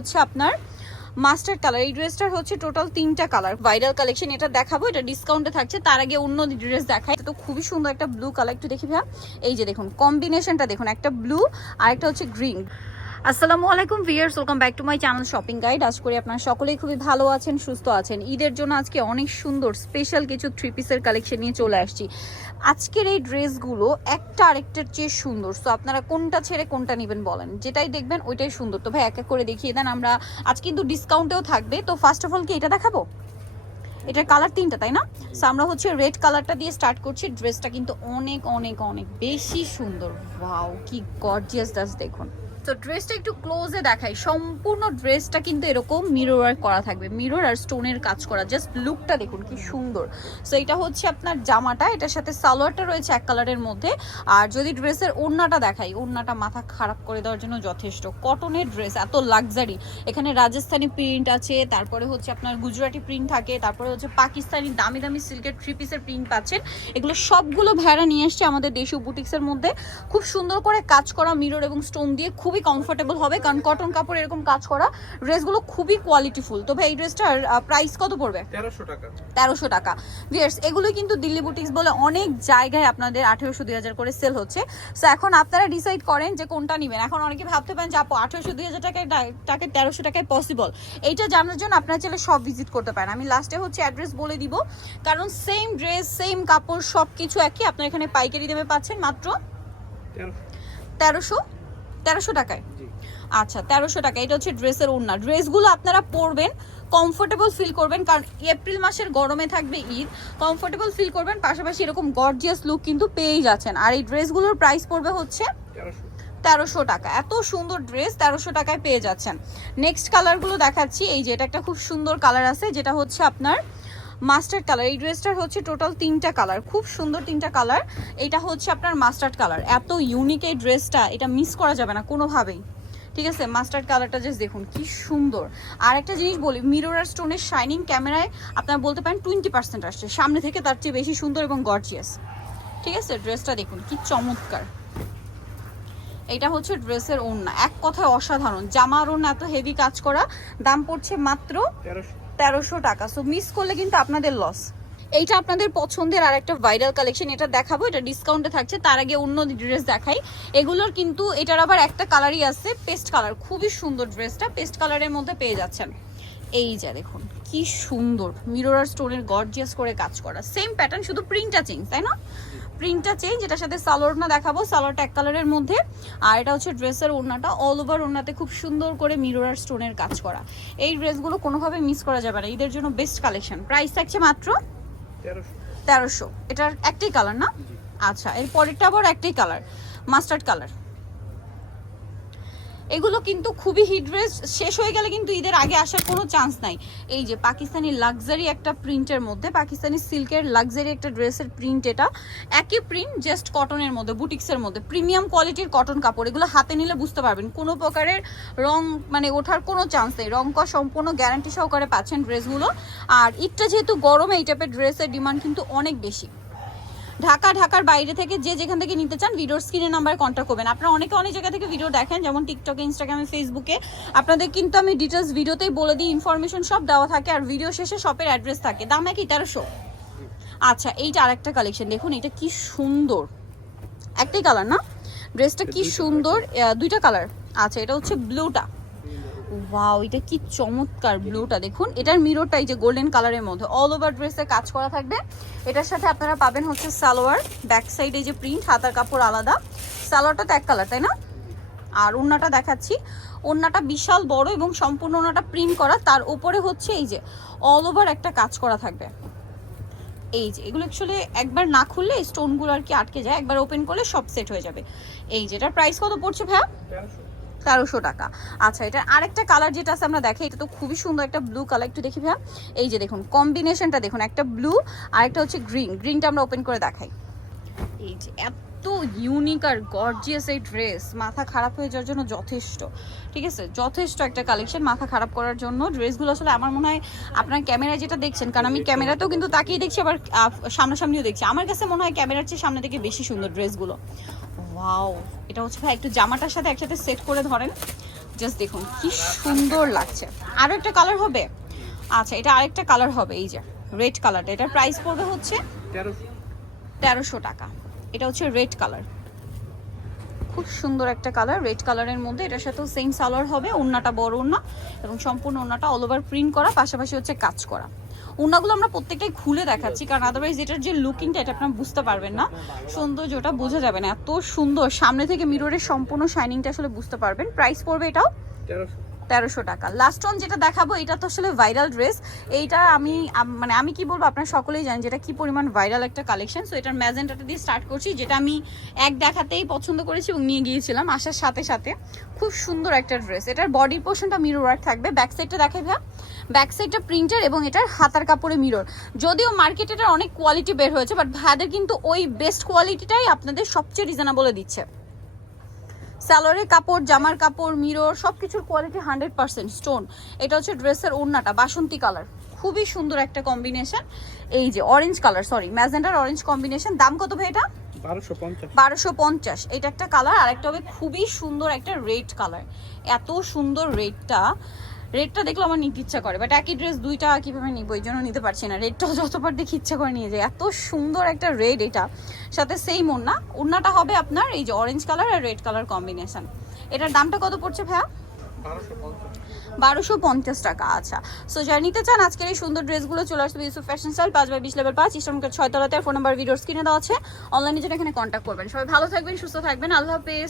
হচ্ছে আপনার mustard colour. এই ড্রেসটার হচ্ছে টোটাল 3টা কালার। ভাইরাল কালেকশন, এটা দেখাবো, এটা ডিসকাউন্টে থাকছে। তার আগে অন্য ড্রেস দেখাই। এটা তো খুবই সুন্দর একটা ব্লু কালার, একটু দেখি ভাইয়া। এই যে দেখুন কম্বিনেশনটা দেখুন, একটা ব্লু আর একটা হচ্ছে গ্রিন। আসসালামু আলাইকুম viewers, welcome back to my channel shopping guide. আশা করি আপনারা সকলেই খুবই ভালো আছেন, সুস্থ আছেন। ঈদের জন্য আজকে অনেক সুন্দর স্পেশাল কিছু 3 পিসের কালেকশন নিয়ে চলে আসছি। আজকের এই ড্রেসগুলো একটা আরেকটার চেয়ে সুন্দর। সো আপনারা কোনটা ছেড়ে কোনটা নেবেন বলেন, যেটাই দেখবেন ওইটাই সুন্দর। তো ভাই এক এক করে দেখিয়ে দেন। আমরা আজ কিন্তু ডিসকাউন্টেও থাকবে। তো ফার্স্ট অফ অল কি এটা দেখাবো? এটার কালার 3টা, তাই না? সো আমরা হচ্ছে রেড কালারটা দিয়ে স্টার্ট করছি। ড্রেসটা কিন্তু অনেক অনেক অনেক বেশি সুন্দর। ওয়াও, কি গর্জিয়াস ড্রেস দেখুন। তো ড্রেসটা একটু ক্লোজে দেখাই। সম্পূর্ণ ড্রেসটা কিন্তু এরকম মিরর ওয়ার্ক করা থাকবে, মিরর আর স্টোনের কাজ করা। জাস্ট লুকটা দেখুন কি সুন্দর। সো এটা হচ্ছে আপনার জামাটা, এটার সাথে সালোয়ারটা রয়েছে এক কালারের মধ্যে। আর যদি ড্রেসের ওড়নাটা দেখাই, ওড়নাটা মাথা খারাপ করে দেওয়ার জন্য যথেষ্ট। কটনের ড্রেস, এত লাক্সারি। এখানে রাজস্থানি প্রিন্ট আছে, তারপরে হচ্ছে আপনার গুজরাটি প্রিন্ট থাকে, তারপরে হচ্ছে পাকিস্তানি দামি দামি সিল্কের 3 পিসের প্রিন্ট পাচ্ছেন। এগুলো সবগুলো ভেড়া নিয়ে আসছে আমাদের দেশীয় বুটিক্সের মধ্যে। খুব সুন্দর করে কাজ করা মিরর এবং স্টোন দিয়ে, খুবই কমফোর্টেবল হবে, কারণ কটন কাপড় এরকম কাজ করা ড্রেসগুলো খুবই কোয়ালিটিফুল। তো ভাই এই ড্রেসটার প্রাইস কত পড়বে? 1300 টাকা। 1300 টাকা। ভিউয়ার্স, এগুলো কিন্তু দিল্লি বুটিক্স বলে অনেক জায়গায় আপনাদের 1800 2000 করে সেল হচ্ছে। সো এখন আপনারা ডিসাইড করেন যে কোনটা নেবেন। এখন অনেকে ভাবতে পারেন যে আপু 1800 2000 টাকায় 1300 টাকায় পসিবল। এইটা জানার জন্য আপনারা চাইলে সব ভিজিট করতে পারেন। আমি লাস্টে হচ্ছে অ্যাড্রেস বলে দিব, কারণ সেম ড্রেস সেম কাপড় সব কিছু একই। আপনারা এখানে পাইকারি দামে পাচ্ছেন মাত্র 1300 টাকায়। আচ্ছা, 1300 টাকা। এটা হচ্ছে ড্রেসের ওড়না। ড্রেসগুলো আপনারা পরবেন, কমফোর্টেবল ফিল করবেন, কারণ এপ্রিল মাসের গরমে থাকবে ঈদ। কমফোর্টেবল ফিল করবেন, পাশাপাশি এরকম গর্জিয়াস লুক কিন্তু পেয়েই যাচ্ছেন। আর এই ড্রেসগুলোর প্রাইস পড়বে হচ্ছে 1300 টাকা। এত সুন্দর ড্রেস 1300 টাকায় পেয়ে যাচ্ছেন। নেক্সট কালারগুলো দেখাচ্ছি। এই যে এটা একটা খুব সুন্দর কালার আছে, যেটা হচ্ছে আপনার মাস্টার্ড কালার। এই ড্রেসটার হচ্ছে টোটাল 3টা কালার, খুব সুন্দর 3টা কালার। এটা হচ্ছে আপনার মাস্টার্ড কালার। এত ইউনিক এই ড্রেসটা, এটা মিস করা যাবে না কোনোভাবেই। ঠিক আছে, মাস্টার্ড কালারটা জাস্ট দেখুন কি সুন্দর। আর একটা জিনিস বলি, মিরর আর স্টোনের শাইনিং ক্যামেরায় আপনারা বলতে পারেন 20% আসছে, সামনে থেকে তার চেয়ে বেশি সুন্দর এবং গর্জিয়াস। ঠিক আছে, ড্রেসটা দেখুন কি চমৎকার। এটা হচ্ছে ড্রেসের ওড়না, এক কথায় অসাধারণ। জামার ওড়না এত হেভি কাজ করা, দাম পড়ছে মাত্র 1300 টাকা। সো মিস করলে কিন্তু আপনাদের লস। এইটা আপনাদের পছন্দের আর একটা ভাইরাল কালেকশন, এটা দেখাবো, এটা ডিসকাউন্টে থাকছে। তার আগে অন্য ড্রেস দেখাই। এগুলোর কিন্তু এটার আবার একটা কালারই আছে, পেস্ট কালার। খুবই সুন্দর ড্রেসটা, পেস্ট কালারের মধ্যে পেয়ে যাচ্ছেন। এই যে দেখুন কি সুন্দর, মিরর আর স্টোনের গর্জিয়াস করে কাজ করা। সেম প্যাটার্ন, শুধু প্রিন্টটা চেঞ্জ, তাই না? প্রিন্টটা চেঞ্জ। এটার সাথে সালোয়ারটা দেখাবো, সালোয়ারটা এক কালারের মধ্যে। আর এটা হচ্ছে ড্রেসের ওড়নাটা, অল ওভার ওড়নাতে খুব সুন্দর করে মিরর আর স্টোনের কাজ করা। এই ড্রেসগুলো কোনোভাবে মিস করা যাবে না, ঈদের জন্য বেস্ট কালেকশন। প্রাইস থাকছে মাত্র 1300। এটার একটাই কালার না? আচ্ছা, এর পরেরটা আবার একটাই কালার, মাস্টার্ড কালার। এগুলো কিন্তু খুবই হিট ড্রেস, শেষ হয়ে গেলে কিন্তু ঈদের আগে আসার কোনো চান্স নাই। এই যে পাকিস্তানি লাক্সারি একটা প্রিন্টের মধ্যে, পাকিস্তানি সিল্কের লাক্সারি একটা ড্রেসের প্রিন্ট। এটা একই প্রিন্ট, জাস্ট কটনের মধ্যে, বুটিক্সের মধ্যে, প্রিমিয়াম কোয়ালিটির কটন কাপড়। এগুলো হাতে নিলে বুঝতে পারবেন কোনো প্রকারের রং মানে ওঠার কোনো চান্স নেই। রং করা সম্পূর্ণ গ্যারান্টি সহকারে পাচ্ছেন ড্রেসগুলো। আর ঈদটা যেহেতু গরমে, এই টাইপের ড্রেসের ডিমান্ড কিন্তু অনেক বেশি। ঢাকার বাইরে থেকে যে যেখান থেকে নিতে চান, ভিডিওর স্ক্রিনের নাম্বারে কন্ট্যাক্ট করবেন। আপনারা অনেক জায়গা থেকে ভিডিও দেখেন, যেমন টিকটকে, ইনস্টাগ্রামে, ফেসবুকে। আপনাদের কিন্তু আমি ডিটেলস ভিডিওতেই বলে দিই, ইনফরমেশন সব দেওয়া থাকে। আর ভিডিও শেষে শপের অ্যাড্রেস থাকে। দাম একই, 1300। আচ্ছা, এইটা আরেকটা কালেকশন দেখুন, এটা কি সুন্দর। একটাই কালার না? ড্রেসটা কি সুন্দর, 2টা কালার। আচ্ছা, এটা হচ্ছে ব্লুটা। ওয়াও, এটা কি চমৎকার ব্লুটা দেখুন। এটার মিররটা এই যে গোল্ডেন কালারের মধ্যে, অল ওভার ড্রেসে কাজ করা থাকবে। এটার সাথে আপনারা পাবেন হচ্ছে সালোয়ার, ব্যাক সাইডে যে প্রিন্ট, হাতার কাপড় আলাদা। সালোয়ারটা তো এক কালার, তাই না? আর ওড়নাটা দেখাচ্ছি। ওড়নাটা বিশাল বড় এবং সম্পূর্ণ ওড়নাটা প্রিন্ট করা, তার উপরে হচ্ছে এই যে অল ওভার একটা কাজ করা থাকবে। এই যে এগুলো অ্যাকচুয়ালি একবার না খুললে স্টোনগুলো আর কি আটকে যায়, একবার ওপেন করলে সব সেট হয়ে যাবে। এই যে এটার প্রাইস কত পড়ছে ভাইয়া? 1300 টাকা। আচ্ছা, এটা আরেকটা কালার যেটা আছে আমরা দেখি। এটা তো খুবই সুন্দর একটা ব্লু কালার, একটু দেখি ভাইয়া। এই যে দেখুন কম্বিনেশনটা দেখুন, একটা ব্লু আর একটা হচ্ছে গ্রিন। গ্রিনটা আমরা ওপেন করে দেখাই। এই যে এত ইউনিক আর গর্জিয়াস এই ড্রেস, মাথা খারাপ হয়ে যাওয়ার জন্য যথেষ্ট। ঠিক আছে, যথেষ্ট একটা কালেকশন মাথা খারাপ করার জন্য। ড্রেসগুলো আসলে আমার মনে হয় আপনার ক্যামেরায় যেটা দেখছেন, কারণ আমি ক্যামেরাতেও কিন্তু তাকিয়ে দেখছি, আবার সামনাসামনিও দেখছি। আমার কাছে মনে হয় ক্যামেরার চেয়ে সামনে থেকে বেশি সুন্দর ড্রেসগুলো। ওয়াও, এটা হচ্ছে ভাই একটু জামাটার সাথে একসাথে সেট করে ধরেন, জাস্ট দেখুন কি সুন্দর লাগছে। আরও একটা কালার হবে, আচ্ছা এটা আরেকটা কালার হবে, এই যে রেড কালারটা, এটার প্রাইস পড়বে হচ্ছে 1300 টাকা। এটা হচ্ছে রেড কালার, খুব সুন্দর একটা কালার রেড কালারের মধ্যে। এটার সাথেও সেম সালোয়ার হবে, ওড়নাটা বড় ওড়না এবং সম্পূর্ণ ওড়নাটা অল ওভার প্রিন্ট করা, পাশাপাশি হচ্ছে কাজ করা। ওড়নাগুলো আমরা প্রত্যেকটাই খুলে দেখাচ্ছি, কারণ আদারওয়াইজ এটার যে লুকিংটা এটা আপনারা বুঝতে পারবেন না, সৌন্দর্যটা বোঝা যাবে না। এত সুন্দর সামনে থেকে মিররের সম্পূর্ণ শাইনিংটা আসলে বুঝতে পারবেন। প্রাইস পড়বে এটাও 1300 টাকা। লাস্ট অন যেটা দেখাবো এটা তো আসলে ভাইরাল ড্রেস। এইটা আমি কি বলবো, আপনারা সকলেই জানেন যেটা কি পরিমাণ ভাইরাল একটা কালেকশন। সো এটার ম্যাজেন্টাটা দিয়ে স্টার্ট করছি, যেটা আমি এক দেখাতেই পছন্দ করেছি এবং নিয়ে গিয়েছিলাম আসার সাথে সাথে। খুব সুন্দর একটা ড্রেস। এটার বডির পোর্শনটা মিরর ওয়ার্ক থাকবে, ব্যাক সাইডটা দেখে ভাই, ব্যাক সাইডটা প্রিন্টার এবং এটার হাতার কাপড়ে মিরর। যদিও মার্কেটে এটার অনেক কোয়ালিটি বের হয়েছে, বাট ভাইদের কিন্তু ওই বেস্ট কোয়ালিটিটাই আপনাদের সবচেয়ে রিজনেবলে দিচ্ছে। স্যালোয়ারের কাপড়, জামার কাপড়, মিরর সব কিছুর কোয়ালিটি 100% স্টোন। এটা হচ্ছে ড্রেসের ওড়নাটা বাসন্তী কালার, খুবই সুন্দর একটা কম্বিনেশন। এই যে অরেঞ্জ কালার, সরি ম্যাজেন্ডার অরেঞ্জ কম্বিনেশন। দাম কত ভাই এটা? 1250। এটা একটা কালার, আর একটা হবে খুবই সুন্দর একটা রেড কালার। এত সুন্দর রেডটা দেখলে আমার নিতে ইচ্ছা করে, বাট একই ড্রেস দুইটা কিভাবে নিবো, এই জন্য নিতে পারছি না। রেডটাও যতবার দেখি ইচ্ছা করে নিয়ে যায়, এত সুন্দর একটা রেড। এটা সাথে সেই ওড়নাটা হবে আপনার এই যে অরেঞ্জ কালার আর রেড কালার কম্বিনেশন। এটার দামটা কত পড়ছে ভাইয়া? 1250 টাকা। আচ্ছা, সো যারা নিতে চান আজকের এই সুন্দর ড্রেসগুলো চলে আসবে Yusuf fashion style 5/20 level 5 eastern 6 তলাতে। ফোন নাম্বার ভিডিওর স্ক্রিনে দেওয়া আছে, অনলাইনে জন্য এখানে কন্ট্যাক্ট করবেন। সবাই ভালো থাকবেন, সুস্থ থাকবেন, আল্লাহ হাফেজ।